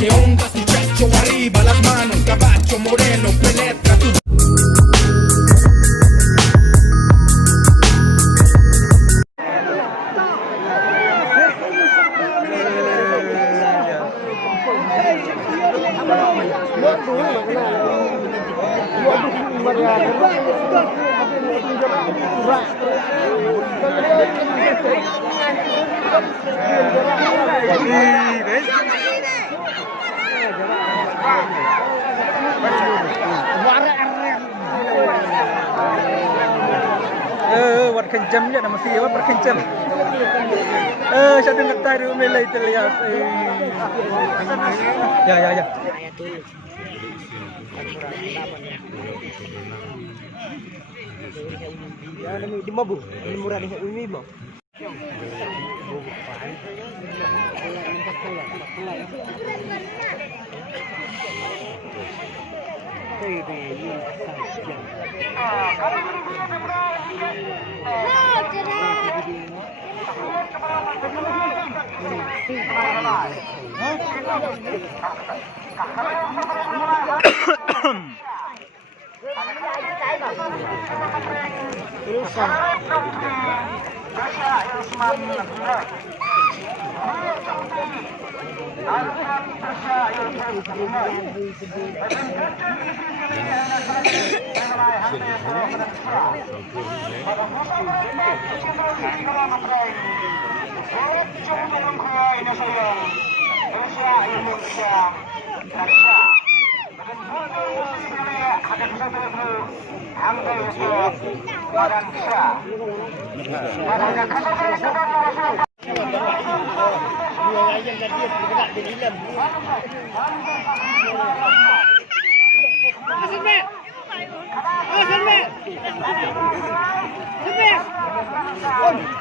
¿Qué onda muchacho? Arriba las manos, caballo moreno, penetra tu... Wat kencam je nama siapa perkencam. Saya dengar tadi melay terlihat. Ya. Di mabu, ini murah nih ini mau.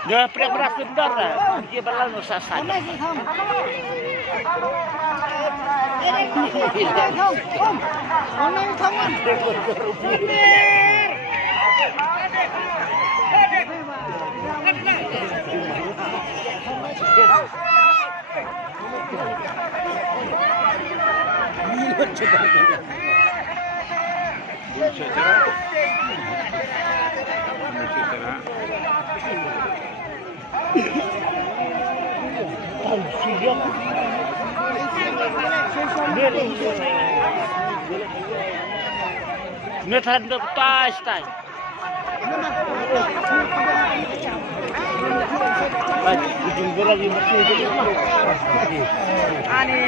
Dia berak-berak kendor lah. Dia berlalu sasan. Net handap tas. Baik, ujung bola di masjid itu. Ani,